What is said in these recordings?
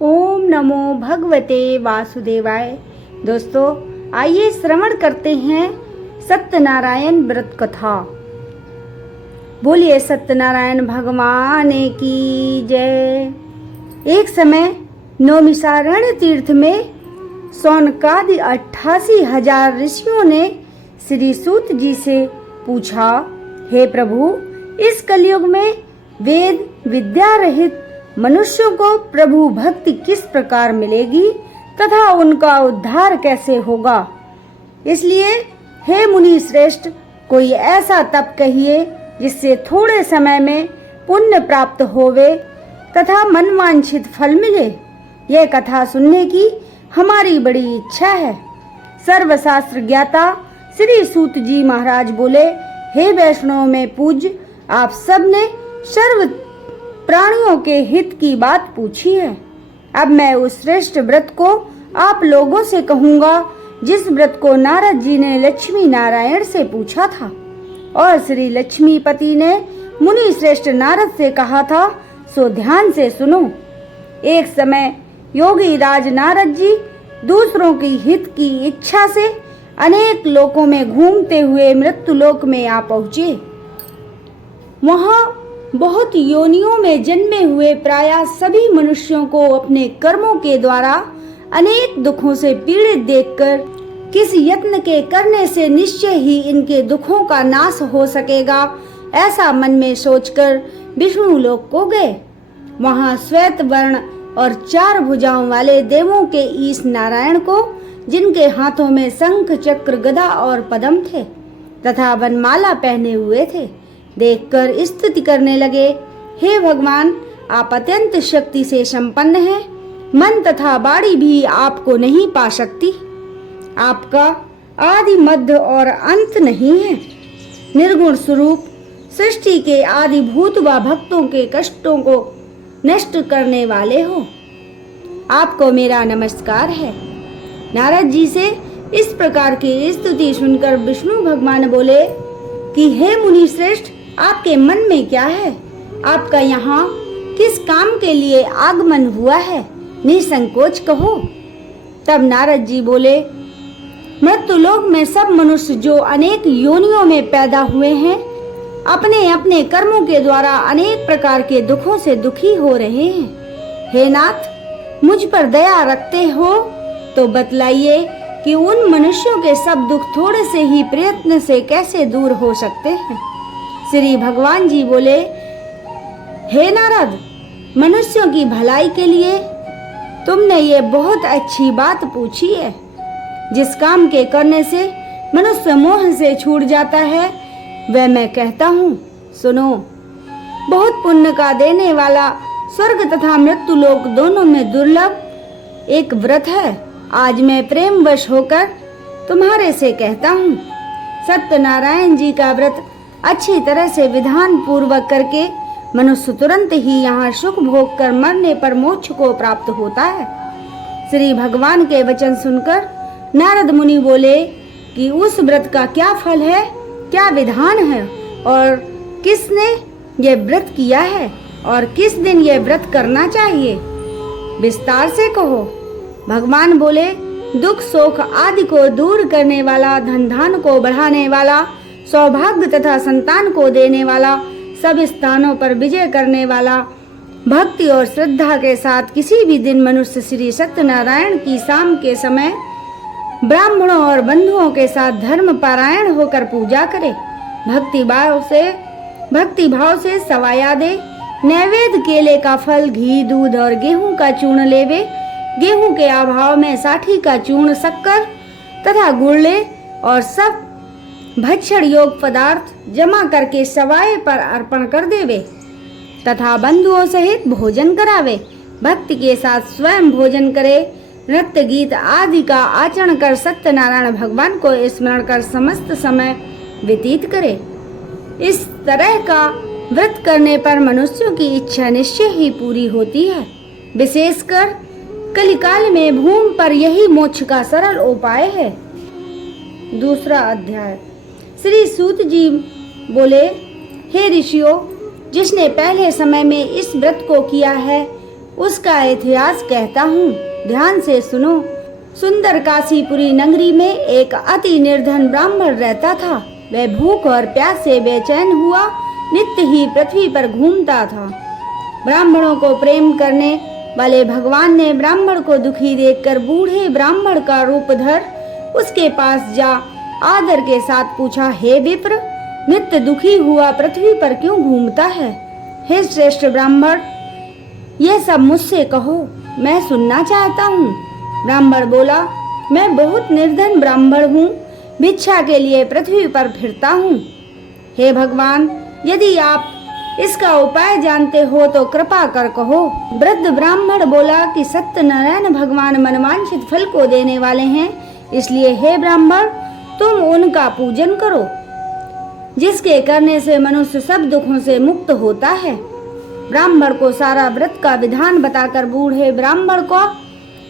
ओम नमो भगवते वासुदेवाय। दोस्तों, आइए श्रवण करते हैं सत्यनारायण व्रत कथा। बोलिए सत्यनारायण भगवान की जय। एक समय नौमिषारण्य तीर्थ में सौनकादि 88,000 ऋषियों ने श्री सूत जी से पूछा, हे प्रभु, इस कलयुग में वेद विद्या रहित मनुष्यों को प्रभु भक्ति किस प्रकार मिलेगी तथा उनका उद्धार कैसे होगा। इसलिए हे मुनि श्रेष्ठ, कोई ऐसा तप कहिए जिससे थोड़े समय में पुण्य प्राप्त होवे तथा मनवांछित फल मिले। यह कथा सुनने की हमारी बड़ी इच्छा है। सर्वशास्त्र ज्ञाता श्री सूत जी महाराज बोले, हे वैष्णव में पूज्य, आप सब ने सर्व प्राणियों के हित की बात पूछी है। अब मैं उस श्रेष्ठ व्रत को आप लोगों से कहूँगा जिस व्रत को नारद जी ने लक्ष्मी नारायण से पूछा था और श्री लक्ष्मीपति ने मुनि श्रेष्ठ नारद से कहा था, सो ध्यान से सुनो। एक समय योगी राज नारद जी दूसरों की हित की इच्छा से अनेक लोकों में घूमते हुए मृत्युलोक में आ पहुँचे। वहाँ बहुत योनियों में जन्मे हुए प्रायः सभी मनुष्यों को अपने कर्मों के द्वारा अनेक दुखों से पीड़ित देखकर किस यत्न के करने से निश्चय ही इनके दुखों का नाश हो सकेगा, ऐसा मन में सोचकर विष्णु लोक को गए। वहाँ श्वेत वर्ण और 4 भुजाओं वाले देवों के ईश नारायण को, जिनके हाथों में शंख चक्र गदा और पद्म थे तथा वनमाला पहने हुए थे, देखकर स्तुति करने लगे, हे भगवान, आप अत्यंत शक्ति से संपन्न हैं। मन तथा वाणी भी आपको नहीं पा सकती। आपका आदि मध्य और अंत नहीं है। निर्गुण स्वरूप सृष्टि के आदिभूत व भक्तों के कष्टों को नष्ट करने वाले हो। आपको मेरा नमस्कार है। नारद जी से इस प्रकार की स्तुति सुनकर विष्णु भगवान बोले कि हे मुनि श्रेष्ठ, आपके मन में क्या है? आपका यहाँ किस काम के लिए आगमन हुआ है? निसंकोच कहो। तब नारद जी बोले, मृत्युलोक में सब मनुष्य जो अनेक योनियों में पैदा हुए हैं, अपने अपने कर्मों के द्वारा अनेक प्रकार के दुखों से दुखी हो रहे हैं। हे नाथ, मुझ पर दया रखते हो तो बतलाइए कि उन मनुष्यों के सब दुख थोड़े से ही प्रयत्न से कैसे दूर हो सकते हैं। श्री भगवान जी बोले, हे नारद, मनुष्यों की भलाई के लिए तुमने ये बहुत अच्छी बात पूछी है। जिस काम के करने से मनुष्य मोह से छूट जाता है, वह मैं कहता हूँ, सुनो। बहुत पुण्य का देने वाला स्वर्ग तथा मृत्यु लोक दोनों में दुर्लभ एक व्रत है। आज मैं प्रेमवश होकर तुम्हारे से कहता हूँ। सत्यनारायण जी का व्रत अच्छी तरह से विधान पूर्वक करके मनुष्य तुरंत ही यहाँ सुख भोग कर मरने पर मोक्ष को प्राप्त होता है। श्री भगवान के वचन सुनकर नारद मुनि बोले कि उस व्रत का क्या फल है, क्या विधान है और किसने ये व्रत किया है और किस दिन ये व्रत करना चाहिए, विस्तार से कहो। भगवान बोले, दुख शोक आदि को दूर करने वाला, धन धान को बढ़ाने वाला, सौभाग्य तथा संतान को देने वाला, सब स्थानों पर विजय करने वाला, भक्ति और श्रद्धा के साथ किसी भी दिन मनुष्य श्री सत्यनारायण की शाम के समय ब्राह्मणों और बंधुओं के साथ धर्म पारायण होकर पूजा करे, भक्ति भाव से सवाया दे, नैवेद्य केले का फल, घी, दूध और गेहूं का चूर्ण लेवे, गेहूं के अभाव में साठी का चूर्ण, शक्कर तथा गुड़ ले और सब भक्षण योग पदार्थ जमा करके सवाए पर अर्पण कर देवे तथा बंधुओं सहित भोजन करावे। भक्ति के साथ स्वयं भोजन करे, नृत्य गीत आदि का आचरण कर सत्यनारायण भगवान को स्मरण कर समस्त समय व्यतीत करे। इस तरह का व्रत करने पर मनुष्यों की इच्छा निश्चय ही पूरी होती है। विशेषकर कलिकाल में भूमि पर यही मोक्ष का सरल उपाय है। दूसरा अध्याय। श्री सूत जी बोले, हे ऋषियों, जिसने पहले समय में इस व्रत को किया है उसका इतिहास कहता हूँ, ध्यान से सुनो। सुंदर काशीपुरी नगरी में एक अति निर्धन ब्राह्मण रहता था। वह भूख और प्यास से बेचैन हुआ नित्य ही पृथ्वी पर घूमता था। ब्राह्मणों को प्रेम करने वाले भगवान ने ब्राह्मण को दुखी देखकर बूढ़े ब्राह्मण का रूप धर उसके पास जा आदर के साथ पूछा, हे विप्र, नित्य दुखी हुआ पृथ्वी पर क्यों घूमता है? हे श्रेष्ठ ब्राह्मण, यह सब मुझसे कहो, मैं सुनना चाहता हूँ। ब्राह्मण बोला, मैं बहुत निर्धन ब्राह्मण हूँ, भिक्षा के लिए पृथ्वी पर फिरता हूँ। हे भगवान, यदि आप इसका उपाय जानते हो तो कृपा कर कहो। वृद्ध ब्राह्मण बोला कि सत्यनारायण भगवान मनवांछित फल को देने वाले हैं, इसलिए हे ब्राह्मण, तुम उनका पूजन करो, जिसके करने से मनुष्य सब दुखों से मुक्त होता है। ब्राह्मण को सारा व्रत का विधान बताकर बूढ़े ब्राह्मण को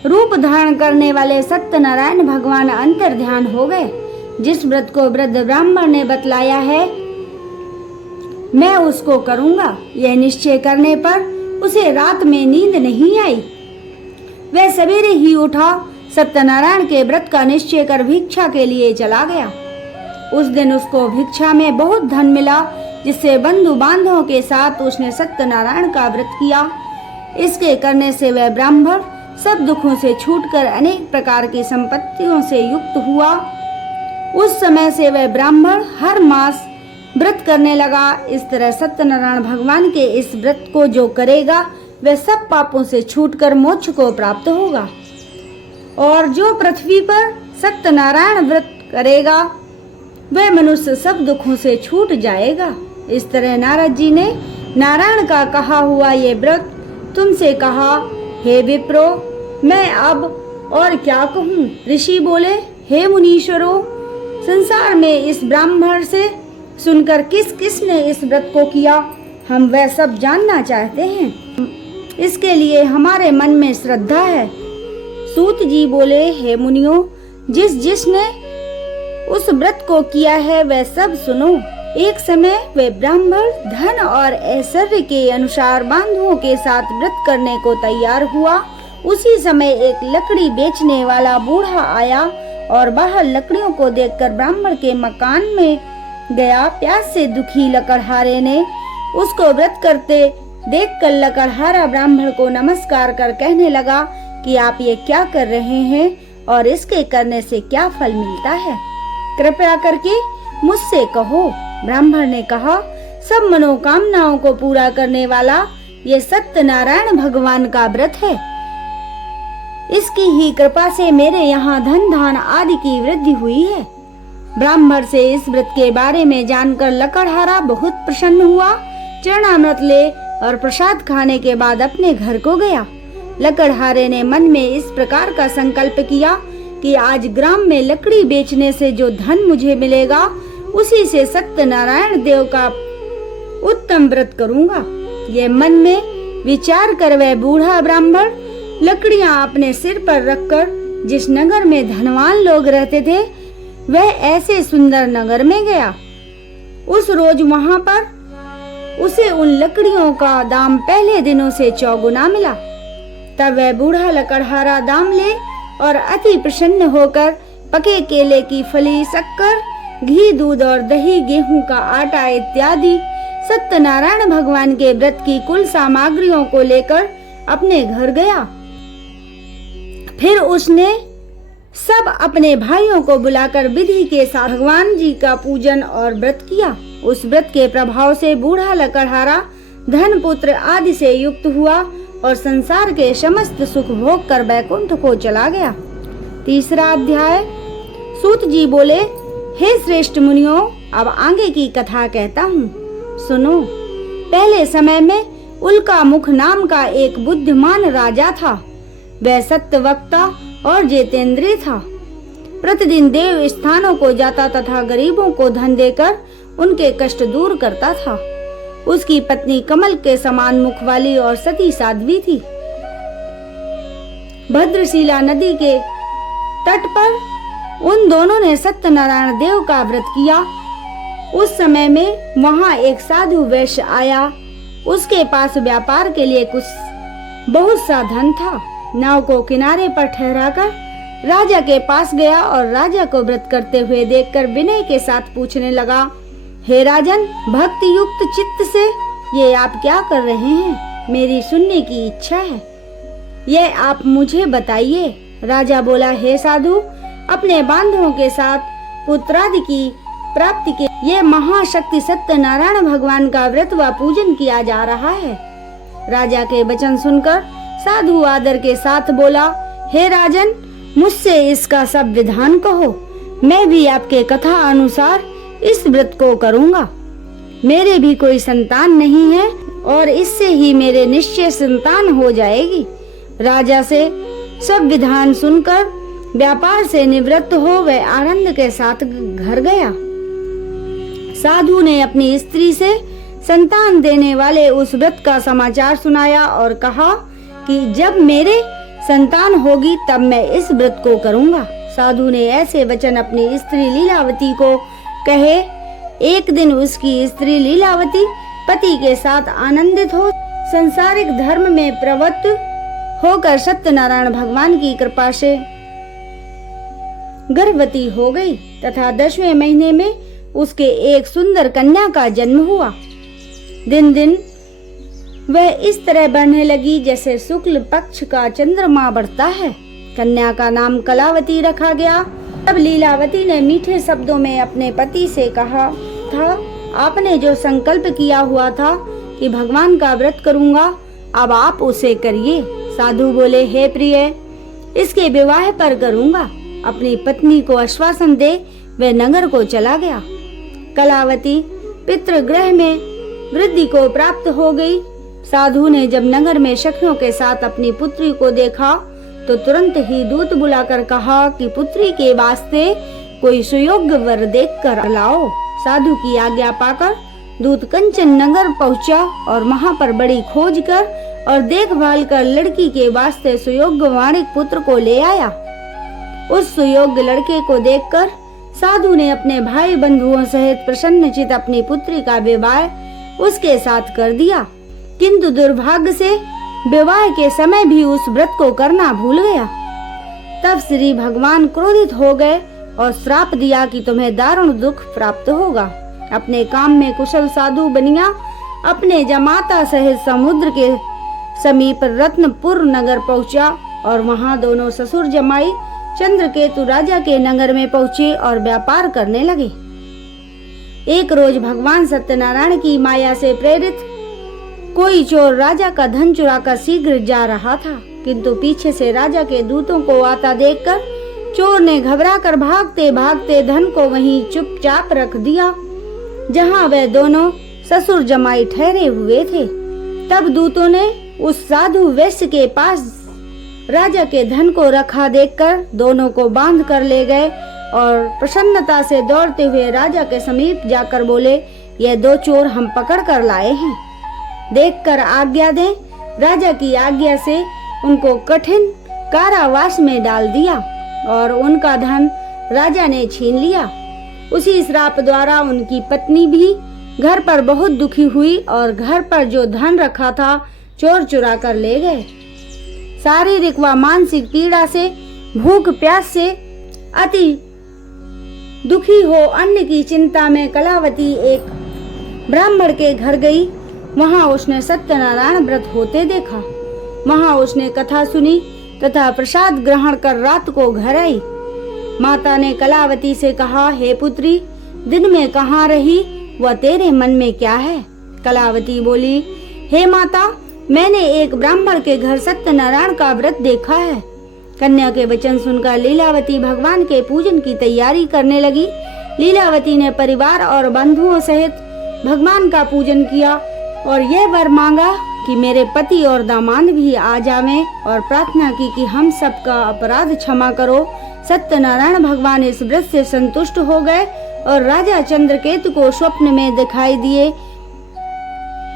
रूप धारण करने वाले सत्यनारायण भगवान अंतर ध्यान हो गए। जिस व्रत को वृद्ध ब्राह्मण ने बतलाया है, मैं उसको करूंगा, यह निश्चय करने पर उसे रात में नींद नहीं आई। वह सवेरे ही उठा, सत्यनारायण के व्रत का निश्चय कर भिक्षा के लिए चला गया। उस दिन उसको भिक्षा में बहुत धन मिला, जिससे बंधु बांधवों के साथ उसने सत्यनारायण का व्रत किया। इसके करने से वह ब्राह्मण सब दुखों से छूटकर अनेक प्रकार की संपत्तियों से युक्त हुआ। उस समय से वह ब्राह्मण हर मास व्रत करने लगा। इस तरह सत्यनारायण भगवान के इस व्रत को जो करेगा वह सब पापों से छूटकर मोक्ष को प्राप्त होगा, और जो पृथ्वी पर सत्यनारायण व्रत करेगा वह मनुष्य सब दुखों से छूट जाएगा। इस तरह नारद जी ने नारायण का कहा हुआ ये व्रत तुमसे कहा। हे विप्रो, मैं अब और क्या कहूँ? ऋषि बोले, हे मुनीश्वरों, संसार में इस ब्राह्मण से सुनकर किस किस ने इस व्रत को किया, हम वह सब जानना चाहते हैं। इसके लिए हमारे मन में श्रद्धा है। सूत जी बोले, हे मुनियों, जिसने उस व्रत को किया है वह सब सुनो। एक समय वे ब्राह्मण धन और ऐश्वर्य के अनुसार बांधवों के साथ व्रत करने को तैयार हुआ। उसी समय एक लकड़ी बेचने वाला बूढ़ा आया और बाहर लकड़ियों को देखकर ब्राह्मण के मकान में गया। प्यास से दुखी लकड़हारे ने उसको व्रत करते देखकर लकड़हारा ब्राह्मण को नमस्कार कर कहने लगा कि आप ये क्या कर रहे हैं और इसके करने से क्या फल मिलता है, कृपया करके मुझसे कहो। ब्राह्मण ने कहा, सब मनोकामनाओं को पूरा करने वाला ये सत्यनारायण भगवान का व्रत है। इसकी ही कृपा से मेरे यहाँ धन धान आदि की वृद्धि हुई है। ब्राह्मण से इस व्रत के बारे में जानकर लकड़हारा बहुत प्रसन्न हुआ। चरणामृत ले और प्रसाद खाने के बाद अपने घर को गया। लकड़हारे ने मन में इस प्रकार का संकल्प किया कि आज ग्राम में लकड़ी बेचने से जो धन मुझे मिलेगा उसी से सत्यनारायण देव का उत्तम व्रत करूंगा। ये मन में विचार कर वह बूढ़ा ब्राह्मण लकड़ियां अपने सिर पर रखकर जिस नगर में धनवान लोग रहते थे वह ऐसे सुंदर नगर में गया। उस रोज वहां पर उसे उन लकड़ियों का दाम पहले दिनों से चौगुना मिला। तब वह बूढ़ा लकड़हारा दाम ले और अति प्रसन्न होकर पके केले की फली, शक्कर, घी, दूध और दही, गेहूं का आटा इत्यादि सत्यनारायण भगवान के व्रत की कुल सामग्रियों को लेकर अपने घर गया। फिर उसने सब अपने भाइयों को बुलाकर विधि के साथ भगवान जी का पूजन और व्रत किया। उस व्रत के प्रभाव से बूढ़ा लकड़हारा धन पुत्र आदि से युक्त हुआ और संसार के समस्त सुख भोग कर बैकुंठ को चला गया। तीसरा अध्याय। सूत जी बोले, हे श्रेष्ठ मुनियों, अब आगे की कथा कहता हूँ, सुनो। पहले समय में उल्का मुख नाम का एक बुद्धिमान राजा था। वह सत्यवक्ता और जितेंद्रिय था। प्रतिदिन देव स्थानों को जाता तथा गरीबों को धन देकर उनके कष्ट दूर करता था। उसकी पत्नी कमल के समान मुख वाली और सती साध्वी थी। भद्रशिला नदी के तट पर उन दोनों ने सत्यनारायण देव का व्रत किया। उस समय में वहां एक साधु वैश्य आया। उसके पास व्यापार के लिए कुछ बहुत सा धन था। नाव को किनारे पर ठहराकर राजा के पास गया और राजा को व्रत करते हुए देखकर विनय के साथ पूछने लगा, हे राजन, भक्ति युक्त चित्त से ये आप क्या कर रहे हैं? मेरी सुनने की इच्छा है, ये आप मुझे बताइए। राजा बोला, हे साधु, अपने बांधवों के साथ पुत्रादि की प्राप्ति के ये महाशक्ति सत्यनारायण भगवान का व्रत व पूजन किया जा रहा है। राजा के वचन सुनकर साधु आदर के साथ बोला, हे राजन, मुझसे इसका सब विधान कहो, मैं भी आपके कथा अनुसार इस व्रत को करूँगा। मेरे भी कोई संतान नहीं है और इससे ही मेरे निश्चय संतान हो जाएगी। राजा से सब विधान सुनकर व्यापार से निवृत्त हो वह आनंद के साथ घर गया। साधु ने अपनी स्त्री से संतान देने वाले उस व्रत का समाचार सुनाया और कहा कि जब मेरे संतान होगी तब मैं इस व्रत को करूंगा। साधु ने ऐसे वचन अपनी स्त्री लीलावती को कहे। एक दिन उसकी स्त्री लीलावती पति के साथ आनंदित हो संसारिक धर्म में प्रवृत्त होकर सत्यनारायण भगवान की कृपा से गर्भवती हो गई तथा 10वें महीने में उसके एक सुंदर कन्या का जन्म हुआ। दिन दिन वह इस तरह बढ़ने लगी जैसे शुक्ल पक्ष का चंद्रमा बढ़ता है। कन्या का नाम कलावती रखा गया। तब लीलावती ने मीठे शब्दों में अपने पति से कहा था, आपने जो संकल्प किया हुआ था कि भगवान का व्रत करूंगा, अब आप उसे करिए। साधु बोले, हे प्रिय, इसके विवाह पर करूंगा। अपनी पत्नी को आश्वासन दे वह नगर को चला गया। कलावती पितृगृह में वृद्धि को प्राप्त हो गई। साधु ने जब नगर में सखियों के साथ अपनी पुत्री को देखा तो तुरंत ही दूत बुलाकर कहा कि पुत्री के वास्ते कोई सुयोग्य वर देखकर लाओ। साधु की आज्ञा पाकर दूत कंचन नगर पहुंचा और वहां पर बड़ी खोज कर और देखभाल कर लड़की के वास्ते सुयोग्य वाणिक पुत्र को ले आया। उस सुयोग्य लड़के को देखकर साधु ने अपने भाई बंधुओं सहित प्रसन्नचित अपनी पुत्री का विवाह उसके साथ कर दिया, किंतु दुर्भाग्य से विवाह के समय भी उस व्रत को करना भूल गया। तब श्री भगवान क्रोधित हो गए और श्राप दिया कि तुम्हें दारुण दुख प्राप्त होगा। अपने काम में कुशल साधु बनिया अपने जमाता सहित समुद्र के समीप रत्नपुर नगर पहुंचा और वहां दोनों ससुर जमाई चंद्रकेतु राजा के नगर में पहुंचे और व्यापार करने लगे। एक रोज भगवान सत्यनारायण की माया से प्रेरित कोई चोर राजा का धन चुराकर शीघ्र जा रहा था, किंतु पीछे से राजा के दूतों को आता देखकर चोर ने घबराकर भागते भागते धन को वहीं चुपचाप रख दिया जहां वह दोनों ससुर जमाई ठहरे हुए थे। तब दूतों ने उस साधु वैश्य के पास राजा के धन को रखा देखकर दोनों को बांध कर ले गए और प्रसन्नता से दौड़ते हुए राजा के समीप जाकर बोले, ये दो चोर हम पकड़ कर लाए हैं, देखकर आज्ञा दें। राजा की आज्ञा से उनको कठिन कारावास में डाल दिया और उनका धन राजा ने छीन लिया। उसी श्राप द्वारा उनकी पत्नी भी घर पर बहुत दुखी हुई और घर पर जो धन रखा था चोर चुरा कर ले गए। शारीरिक व मानसिक पीड़ा से, भूख प्यास से अति दुखी हो अन्न की चिंता में कलावती एक ब्राह्मण के घर गई। वहां उसने सत्यनारायण व्रत होते देखा। वहां उसने कथा सुनी तथा प्रसाद ग्रहण कर रात को घर आई। माता ने कलावती से कहा, हे पुत्री, दिन में कहाँ रही व तेरे मन में क्या है? कलावती बोली, हे माता, मैंने एक ब्राह्मण के घर सत्यनारायण का व्रत देखा है। कन्या के वचन सुनकर लीलावती भगवान के पूजन की तैयारी करने लगी। लीलावती ने परिवार और बंधुओं सहित भगवान का पूजन किया और यह वर मांगा कि मेरे पति और दामाद भी आ जावें और प्रार्थना की कि हम सबका अपराध क्षमा करो। सत्यनारायण भगवान इस व्रत से संतुष्ट हो गए और राजा चंद्रकेतु को स्वप्न में दिखाई दिए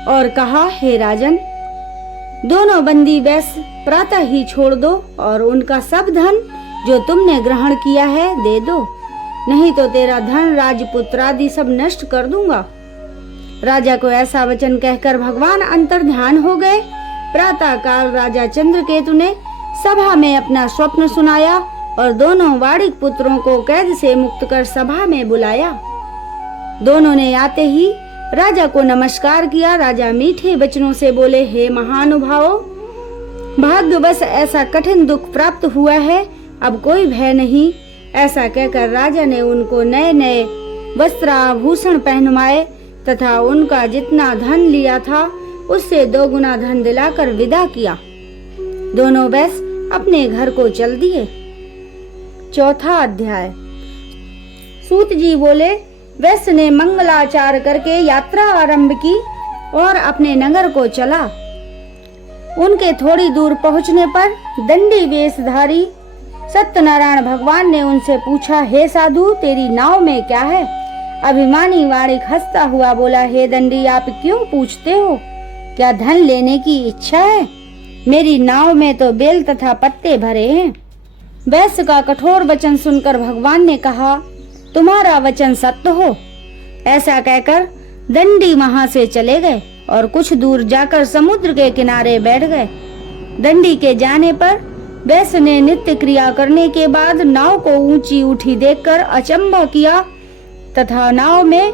और कहा, हे राजन, दोनों बंदी वैश्य प्रातः ही छोड़ दो और उनका सब धन जो तुमने ग्रहण किया है दे दो, नहीं तो तेरा धन राजपुत्र आदि सब नष्ट कर दूंगा। राजा को ऐसा वचन कहकर भगवान अंतर ध्यान हो गए। प्रातः काल राजा चंद्रकेतु ने सभा में अपना स्वप्न सुनाया और दोनों वाणिक पुत्रों को कैद से मुक्त कर सभा में बुलाया। दोनों ने आते ही राजा को नमस्कार किया। राजा मीठे वचनों से बोले, हे महानुभावों, भाग्यवश ऐसा कठिन दुख प्राप्त हुआ है, अब कोई भय नहीं। ऐसा कहकर राजा ने उनको नए नए वस्त्र आभूषण पहनवाए तथा उनका जितना धन लिया था उससे 2 गुना धन दिलाकर विदा किया। दोनों वैश्य अपने घर को चल दिए। 4था अध्याय। सूत जी बोले, वैश्य ने मंगलाचार करके यात्रा आरंभ की और अपने नगर को चला। उनके थोड़ी दूर पहुंचने पर दंडी वेशधारी सत्यनारायण भगवान ने उनसे पूछा, हे साधु, तेरी नाव में क्या है? अभिमानी वाणिक हंसता हुआ बोला, हे दंडी, आप क्यों पूछते हो? क्या धन लेने की इच्छा है? मेरी नाव में तो बेल तथा पत्ते भरे हैं। वैश्य का कठोर वचन सुनकर भगवान ने कहा, तुम्हारा वचन सत्य हो। ऐसा कहकर दंडी वहां से चले गए और कुछ दूर जाकर समुद्र के किनारे बैठ गए। दंडी के जाने पर वैश्य ने नित्य क्रिया करने के बाद नाव को ऊंची उठी देखकर अचंभा किया तथा नाव में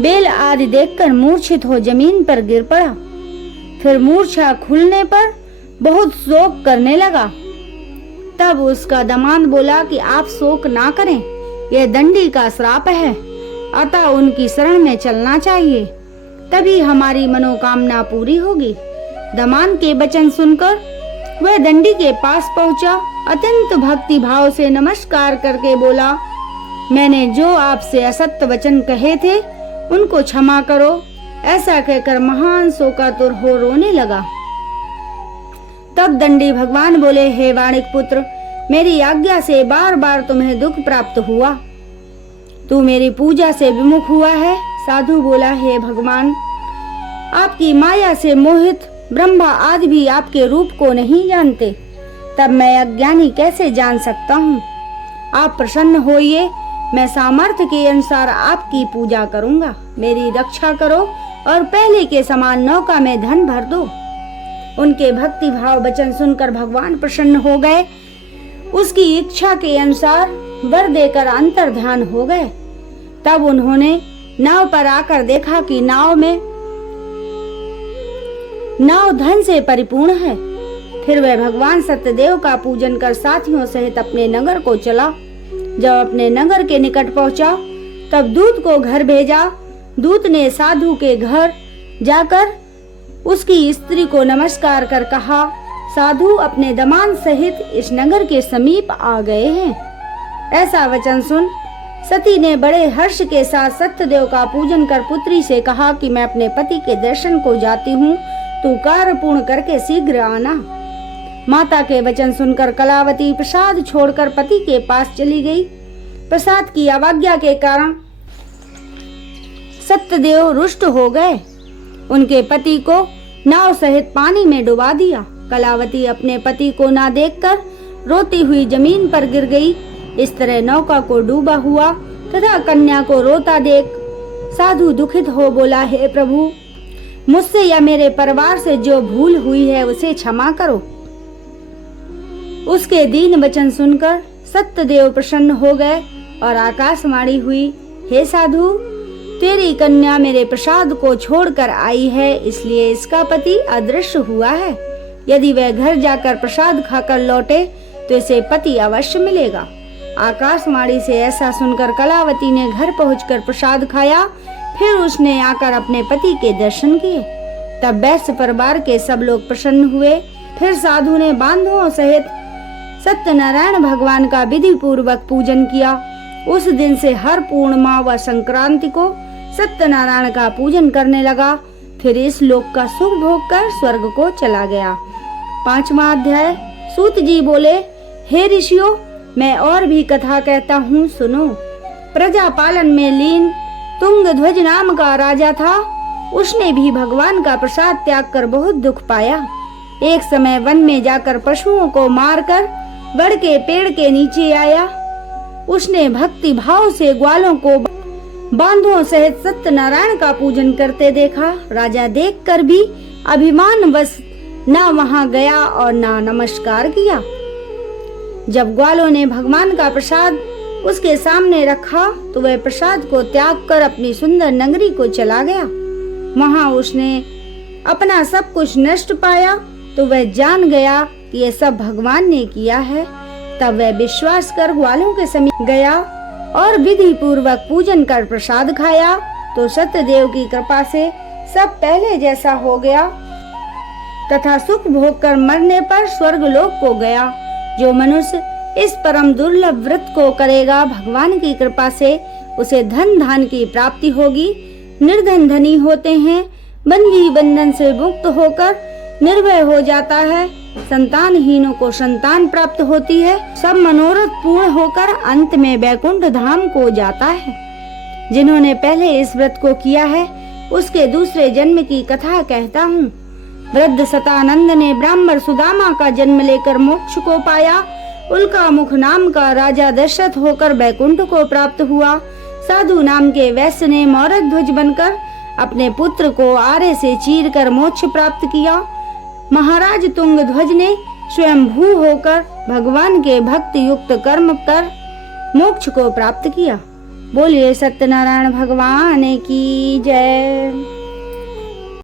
बेल आदि देखकर मूर्छित हो जमीन पर गिर पड़ा। फिर मूर्छा खुलने पर बहुत शोक करने लगा। तब उसका दामाद बोला कि आप शोक ना करें, यह दंडी का श्राप है, अतः उनकी शरण में चलना चाहिए, तभी हमारी मनोकामना पूरी होगी। दामाद के वचन सुनकर वह दंडी के पास पहुंचा। अत्यंत भक्ति भाव से नमस्कार करके बोला, मैंने जो आपसे असत्य वचन कहे थे उनको क्षमा करो। ऐसा कहकर महान शोकातुर हो रोने लगा। तब दंडी भगवान बोले, हे वाणिक पुत्र, मेरी आज्ञा से बार बार तुम्हें दुख प्राप्त हुआ, तू मेरी पूजा से विमुख हुआ है। साधु बोला, हे भगवान, आपकी माया से मोहित ब्रह्मा आदि भी आपके रूप को नहीं जानते, तब मैं अज्ञानी कैसे जान सकता हूँ? आप प्रसन्न होइए, मैं सामर्थ्य के अनुसार आपकी पूजा करूँगा। मेरी रक्षा करो और पहले के समान नौका में धन भर दो। उनके भक्ति भाव वचन सुनकर भगवान प्रसन्न हो गए। उसकी इच्छा के अनुसार वर देकर अंतर ध्यान हो गए। तब उन्होंने नाव पर आकर देखा कि नाव धन से परिपूर्ण है। फिर वह भगवान सत्यदेव का पूजन कर साथियों सहित अपने नगर को चला। जब अपने नगर के निकट पहुंचा तब दूत को घर भेजा। दूत ने साधु के घर जाकर उसकी स्त्री को नमस्कार कर कहा, साधु अपने दामाद सहित इस नगर के समीप आ गए हैं। ऐसा वचन सुन सती ने बड़े हर्ष के साथ सत्यदेव का पूजन कर पुत्री से कहा कि मैं अपने पति के दर्शन को जाती हूँ, तू कार्य पूर्ण करके शीघ्र आना। माता के वचन सुनकर कलावती प्रसाद छोड़कर पति के पास चली गई। प्रसाद की अवज्ञा के कारण सत्यदेव रुष्ट हो गए। उनके पति को नाव सहित पानी में डुबा दिया। कलावती अपने पति को ना देखकर रोती हुई जमीन पर गिर गई। इस तरह नौका को डूबा हुआ तथा कन्या को रोता देख साधु दुखित हो बोला, हे प्रभु, मुझसे या मेरे परिवार से जो भूल हुई है उसे क्षमा करो। उसके दीन वचन सुनकर सत्यदेव प्रसन्न हो गए और आकाशवाणी हुई, हे साधु, तेरी कन्या मेरे प्रसाद को छोड़कर आई है, इसलिए इसका पति अदृश्य हुआ है। यदि वह घर जाकर प्रसाद खाकर लौटे तो इसे पति अवश्य मिलेगा। आकाशवाणी से ऐसा सुनकर कलावती ने घर पहुंचकर प्रसाद खाया। फिर उसने आकर अपने पति के दर्शन किए। तब वैश्य परिवार के सब लोग प्रसन्न हुए। फिर साधु ने बांधुओं सहित सत्यनारायण भगवान का विधि पूर्वक पूजन किया। उस दिन से हर पूर्णिमा व संक्रांति को सत्यनारायण का पूजन करने लगा। फिर इस लोक का सुख भोग कर स्वर्ग को चला गया। 5वां अध्याय। सूत जी बोले, हे ऋषियों, मैं और भी कथा कहता हूँ, सुनो। प्रजा पालन में लीन तुंगध्वज नाम का राजा था। उसने भी भगवान का प्रसाद त्याग कर बहुत दुख पाया। एक समय वन में जाकर पशुओं को मारकर बड़ के पेड़ के नीचे आया। उसने भक्ति भाव से ग्वालों को बांधों सहित सत्यनारायण का पूजन करते देखा। राजा देखकर भी अभिमान बस ना वहां गया और ना नमस्कार किया। जब ग्वालों ने भगवान का प्रसाद उसके सामने रखा तो वह प्रसाद को त्याग कर अपनी सुंदर नगरी को चला गया। वहां उसने अपना सब कुछ नष्ट पाया तो वह जान गया कि यह सब भगवान ने किया है। तब वह विश्वास कर ग्वालों के समीप गया और विधि पूर्वक पूजन कर प्रसाद खाया तो सत्यदेव की कृपा से सब पहले जैसा हो गया तथा सुख भोग कर मरने पर स्वर्गलोक को गया। जो मनुष्य इस परम दुर्लभ व्रत को करेगा, भगवान की कृपा से उसे धन धान की प्राप्ति होगी। निर्धन धनी होते हैं, बंधी बंधन से मुक्त होकर निर्भय हो जाता है, संतानहीनों को संतान प्राप्त होती है, सब मनोरथ पूर्ण होकर अंत में वैकुंठ धाम को जाता है। जिन्होंने पहले इस व्रत को किया है उसके दूसरे जन्म की कथा कहता हूँ। वृद्ध सतानंद ने ब्राह्मण सुदामा का जन्म लेकर मोक्ष को पाया। उल्का मुख नाम का राजा दशरथ होकर वैकुंठ को प्राप्त हुआ। साधु नाम के वैश्य ने मौरक ध्वज बनकर अपने पुत्र को आरे से चीर कर मोक्ष प्राप्त किया। महाराज तुंग ध्वज ने स्वयंभू होकर भगवान के भक्त युक्त कर्म कर मोक्ष को प्राप्त किया। बोलिए सत्यनारायण भगवान की जय।